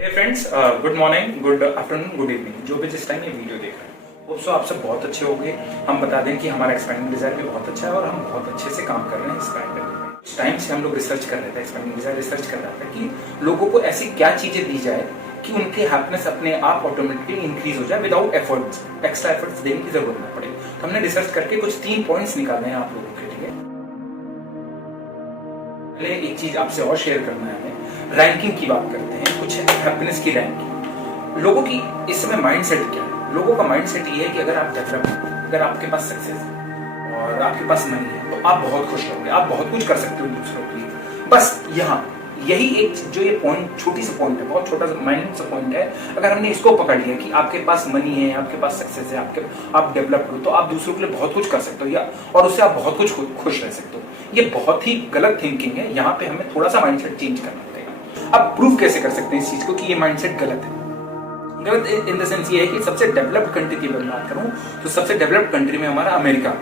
हे friends, good morning, good afternoon, good evening, जो भी जिस टाइम ये वीडियो देख रहे हैं। होप सो आप सब बहुत अच्छे होंगे। हम बता दें कि हमारा एक्सपेंडिंग डिजायर भी बहुत अच्छा है और हम बहुत अच्छे से काम कर रहे हैं इस ब्रांड में। कुछ टाइम से हम लोग रिसर्च कर रहे थे, एक्सपेंडिंग डिजायर रिसर्च कर रहा था कि लोगों को ऐसी क्या चीजें दी जाए कि उनकी हैप्पीनेस अपने आप ऑटोमेटिकली इंक्रीज हो जाए विदाउट एफर्ट्स, एक्स्ट्रा एफर्ट्स देने की जरूरत ना पड़े। तो हमने रिसर्च करके कुछ 3 पॉइंट्स निकाले हैं आप लोगों के लिए। पहले एक चीज आपसे और शेयर करना है, हमें रैंकिंग की बात करते हैं, कुछ हैप्पीनेस की रैंकिंग। लोगों की इस समय माइंडसेट क्या है? लोगों का माइंडसेट ये है कि अगर आप डेवलप हैं, अगर आपके पास सक्सेस है और आपके पास मनी है तो आप बहुत खुश रहोगे, आप बहुत कुछ कर सकते हो दूसरों के लिए। बस यहाँ यही एक जो ये पॉइंट, छोटी सा पॉइंट है, बहुत छोटा सा माइन्यूट सा पॉइंट है। अगर हमने इसको पकड़ लिया कि आपके पास मनी है, आपके पास सक्सेस है, आप डेवलप हो, तो आप दूसरों के लिए बहुत कुछ कर सकते हो, या और उससे आप बहुत कुछ खुश रह सकते हो। ये बहुत ही गलत थिंकिंग है। यहाँ पे हमें थोड़ा सा माइंडसेट चेंज करना पड़ेगा। अब प्रूव कैसे कर सकते हैं इस चीज को कि ये माइंडसेट गलत है? गलत इन द सेंस ये है कि सबसे डेवलप्ड कंट्री की अगर बात करूं तो सबसे डेवलप्ड कंट्री में हमारा अमेरिका,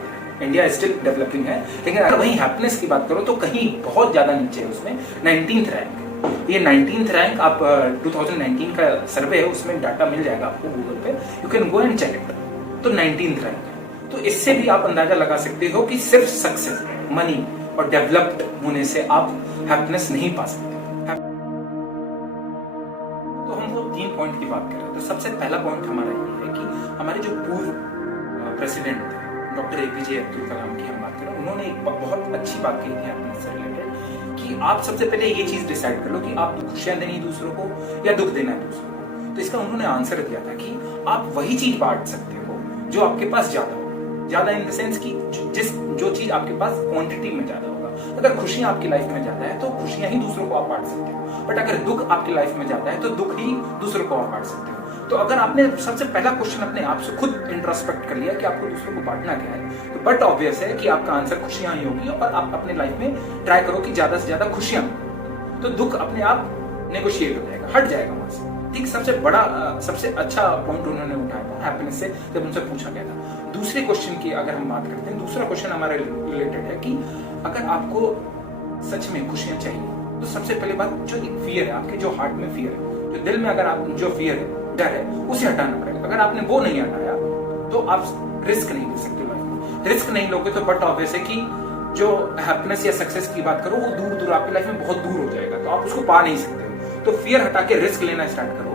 इंडिया स्टिल डेवलपिंग है, लेकिन अगर वहीं हैप्पीनेस की बात करो तो कहीं बहुत ज्यादा नीचे है, उसमें 19th रैंक। ये 19th रैंक आप 2019 का सर्वे है, उसमें डाटा मिल जाएगा आपको गूगल पे, you can go and check it. तो 19th रैंक है। तो इससे भी आप अंदाजा लगा सकते हो कि सिर्फ सक्सेस, मनी और डेवलप्ड होने से आप हैप्पीनेस नहीं पा सकते। तो हम वो 3 पॉइंट की बात कर रहे हैं। तो सबसे पहला पॉइंट हमारा ये है कि हमारे जो पूर्व प्रेसिडेंट थे डॉक्टर एपीजे अब्दुल कलाम की हम बात करें, उन्होंने एक बहुत अच्छी बात कही थी हैप्पीनेस से रिलेटेड कि आप सबसे पहले ये चीज डिसाइड कर लो कि आप खुशियां देनी है दूसरों को या दुख देना है दूसरों को। तो इसका उन्होंने आंसर दिया था कि आप वही चीज बांट सकते हो जो आपके पास ज्यादा हो। ज्यादा इन द सेंस कि जो चीज आपके पास क्वांटिटी में ज्यादा होगा। अगर खुशियां आपकी लाइफ में ज्यादा है तो खुशियां ही दूसरों को आप बांट सकते हो, बट अगर दुख आपकी लाइफ में ज्यादा है तो दुख ही दूसरों को आप बांट सकते हो। तो अगर आपने सबसे पहला क्वेश्चन अपने आप से खुद इंट्रोस्पेक्ट कर लिया कि आपको दूसरों को बांटना क्या है, तो बट ऑब्वियस है कि आपका आंसर खुशियां ही होगी। और आप अपने लाइफ में ट्राई करो कि ज्यादा से ज्यादा खुशियां, तो दुख अपने आप नेगोशिएट हो जाएगा, हट जाएगा वहां से। ठीक, सबसे बड़ा सबसे अच्छा पॉइंट उन्होंने उठाया था हैप्पीनेस से जब उनसे पूछा गया था। दूसरे क्वेश्चन की अगर हम बात करते हैं, दूसरा क्वेश्चन हमारे रिलेटेड है कि अगर आपको सच में खुशियां चाहिए तो सबसे पहले बात, जो एक फियर है आपके, जो हार्ट में फियर है, जो दिल में अगर आप जो फियर है, डर है, उसे हटाना पड़ेगा। अगर आपने वो नहीं हटाया तो आप रिस्क नहीं ले सकते लाइफ में। रिस्क नहीं लोगे तो बट ऑब्वियस है कि जो हैप्पीनेस या सक्सेस की बात करो वो दूर दूर आपकी लाइफ में बहुत दूर हो जाएगा, तो आप उसको पा नहीं सकते हो। तो फियर हटा के रिस्क लेना स्टार्ट करो।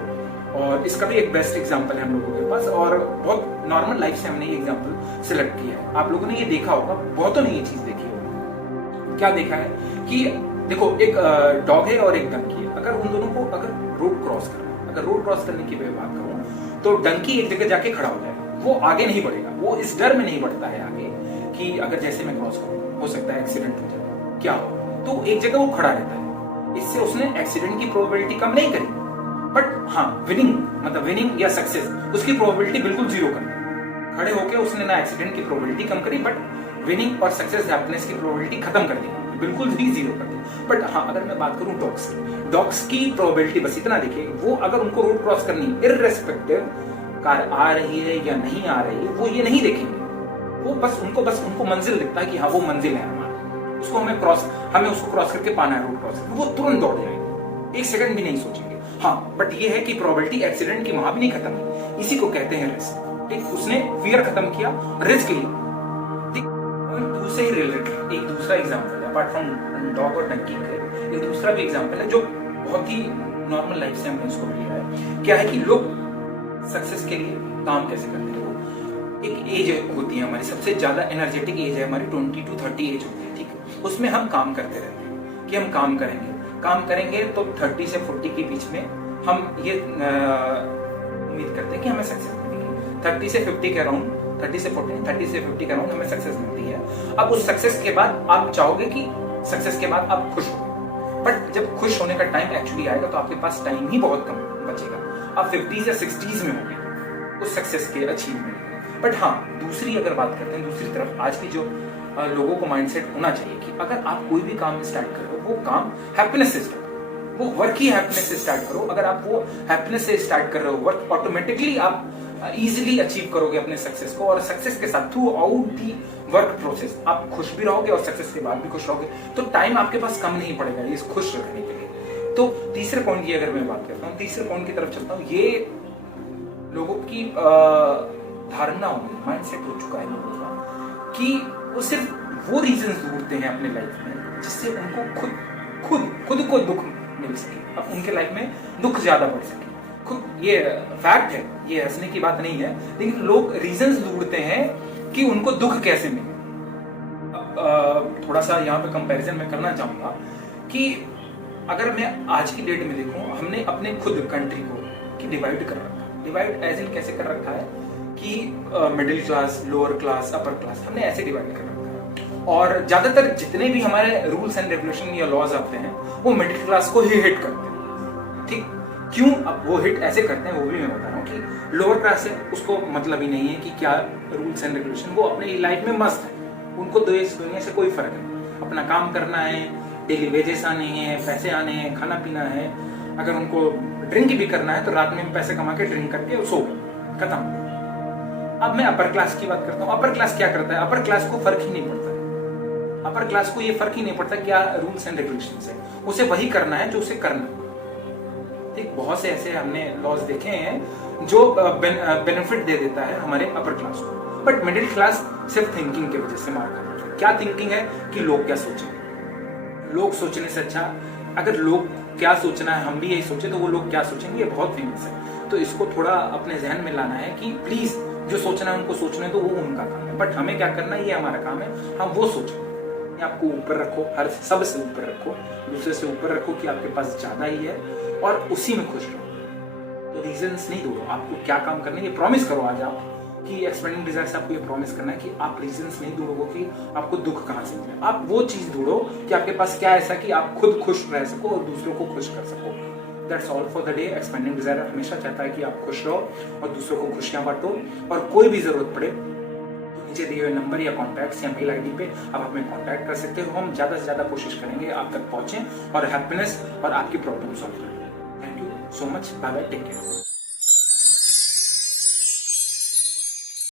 और इसका भी एक बेस्ट एग्जांपल है हम लोगों के पास, और बहुत नॉर्मल लाइफ से हमने ये एग्जांपल सिलेक्ट किया है। आप लोगों ने ये देखा होगा, बहुतों ने ये चीज देखी होगी। क्या देखा है कि देखो, एक डॉग है और एक डंकी है। अगर उन दोनों को अगर रोड क्रॉस करना है, अगर रोड क्रॉस करने की बात करूं तो डंकी एक जगह जाके खड़ा हो जाएगा, वो आगे नहीं बढ़ेगा। वो इस डर में नहीं बढ़ता है आगे कि अगर जैसे मैं क्रॉस करूं हो सकता है एक्सीडेंट हो जाए, क्या हो, तो एक जगह वो खड़ा रहता है। इससे उसने एक्सीडेंट की प्रोबेबिलिटी कम नहीं करी, बट हाँ विनिंग या सक्सेस, उसकी प्रोबेबिलिटी बिल्कुल 0 कर दी। खड़े होके उसने ना एक्सीडेंट की प्रोबेबिलिटी कम करी, बट विनिंग और सक्सेस हैप्पीनेस की प्रोबेबिलिटी खत्म कर दी, बिल्कुल ही 0 कर दी। बट हाँ, अगर मैं बात करूं डॉग्स की प्रोबेबिलिटी बस इतना देखिए, वो अगर उनको रोड क्रॉस करनी इररेस्पेक्टिव कार आ रही है या नहीं आ रही है, वो ये नहीं देखेंगे। वो बस उनको मंजिल दिखता है कि हाँ वो मंजिल है हमारा, उसको हमें उसको क्रॉस करके पाना है, रोड क्रॉस करके, वो तुरंत दौड़ जाएंगे, 1 सेकंड भी नहीं सोचेंगे। हाँ, बट ये है कि प्रोबेबिलिटी एक्सीडेंट की वहां भी नहीं खत्म है। इसी को कहते हैं रिस्क। ठीक, उसने फियर खत्म किया, रिस्क लिया। दूसरे ही रिलेटेड एक दूसरा एग्जांपल है, अपार्ट फ्रॉम डॉग और डंकी के, एक दूसरा भी एग्जांपल है जो बहुत ही नॉर्मल लाइफ से हमने इसको लिया है। क्या है कि लोग सक्सेस के लिए काम कैसे करते हैं? एक एज होती है हमारी, सबसे ज्यादा एनर्जेटिक एज है हमारी, 20 to 30 एज होती है। ठीक, उसमें हम काम करते रहते हैं कि हम काम करेंगे तो 30 से 40 के बीच में हम ये उम्मीद करते हैं कि हमें सक्सेस मिलेगी। 30 से 50 के अराउंड, 30 से 50 के अराउंड हमें सक्सेस मिलती है। अब उस सक्सेस के बाद आप चाहोगे कि सक्सेस के बाद आप खुश हो, बट जब खुश होने का टाइम एक्चुअली आएगा तो आपके पास टाइम ही बहुत कम बचेगा। आप 50s या 60s में होंगे उस सक्सेस के अचीवमेंट में। बट हाँ, दूसरी अगर बात करते हैं, दूसरी तरफ आज की जो लोगों को माइंडसेट होना चाहिए कि अगर आप कोई भी काम स्टार्ट कर रहे हो, वो काम हैप्पीनेस से स्टार्ट करो, वो वर्क ही हैप्पीनेस से स्टार्ट करो। अगर आप वो हैप्पीनेस से स्टार्ट कर रहे हो वर्क, ऑटोमेटिकली आप इजीली अचीव करोगे अपने सक्सेस को। और सक्सेस के साथ through out the work process आप खुश भी रहोगे और सक्सेस के बाद भी खुश रहोगे। तो टाइम आपके पास कम नहीं पड़ेगा ये खुश रखने के लिए। तो तीसरे पॉइंट की अगर मैं बात करता हूँ, तीसरे पॉइंट की तरफ चलता हूँ, ये लोगों की धारणा माइंडसेट हो चुका है लोगों का कि वो सिर्फ वो रीजंस ढूंढते हैं अपने लाइफ में जिससे उनको खुद को दुख मिल सके, अब उनके लाइफ में दुख ज्यादा बढ़ सके। खुद ये फैक्ट है, ये हंसने की बात नहीं है, लेकिन लोग रीजंस ढूंढते हैं कि उनको दुख कैसे मिले। थोड़ा सा यहाँ पे कंपैरिजन मैं करना चाहूंगा कि अगर मैं आज की डेट में देखूं, हमने अपने खुद कंट्री को डिवाइड कर रखा है। डिवाइड एज इन कैसे कर रखा है कि middle class, lower class, upper class, हमने ऐसे डिवाइड कर रखा है। और ज्यादातर जितने भी हमारे रूल्स एंड रेगुलेशन या लॉज आते हैं वो मिडिल क्लास को ही हिट करते हैं। ठीक क्यों अब वो हिट ऐसे करते हैं वो भी मैं बता रहा हूँ कि लोअर क्लास है उसको मतलब ही नहीं है कि क्या रूल्स एंड रेगुलेशन, वो अपने लाइफ में मस्त है, उनको देश दुनिया से कोई फर्क नहीं, अपना काम करना है, डेली वेजेस आने हैं, पैसे आने हैं, खाना पीना है, अगर उनको ड्रिंक भी करना है तो रात में पैसे कमा के ड्रिंक करके सो गए, खत्म। अब मैं अपर क्लास की बात करता हूँ। अपर क्लास क्या करता है? अपर क्लास को फर्क ही नहीं पड़ता, अपर क्लास को ये फर्क ही नहीं पड़ता क्या रूल्स एंड रेगुलेशंस है, उसे वही करना है जो उसे करना। ठीक, बहुत से ऐसे हमने लॉज देखे हैं जो बेनिफिट दे देता है हमारे अपर क्लास को, बट मिडिल क्लास सिर्फ थिंकिंग की वजह से मार खाता है। क्या थिंकिंग है कि लोग क्या सोचेंगे। लोग सोचने से अच्छा अगर लोग क्या सोचना है हम भी यही सोचे तो वो लोग क्या सोचेंगे, ये बहुत फेमस है। तो इसको थोड़ा अपने जहन में लाना है कि प्लीज जो सोचना है उनको सोचने तो वो उनका काम है, बट हमें क्या करना है ये हमारा काम है, हम वो सोचेंगे। आपको ऊपर रखो, हर सब से ऊपर रखो, दूसरे से ऊपर रखो कि आपके पास ज्यादा ही है और उसी में खुश रहो। तो रीजंस नहीं ढूंढो, आपको क्या काम करना है ये प्रॉमिस करो आज आप कि एक्सपेंडिंग डिजायर से आपको ये प्रॉमिस करना है कि आप रीजंस नहीं ढूंढोगे कि आपको दुख कहाँ से मिले। आप वो चीज ढूंढो कि आपके पास क्या ऐसा कि आप खुद खुश रह सको और दूसरों को खुश कर सको। That's all for the day. Expending desire हमेशा चाहता है कि आप खुश रहो और दूसरों को खुशियां बांटो, और कोई भी जरूरत पड़े नीचे दिए हुए नंबर या कॉन्टैक्ट या मेल आईडी पे आप हमें कॉन्टैक्ट कर सकते हो। हम ज्यादा से ज्यादा कोशिश करेंगे आप तक पहुंचे और हैप्पीनेस और आपकी प्रॉब्लम सॉल्व करें। Thank you so much, bye bye, take care.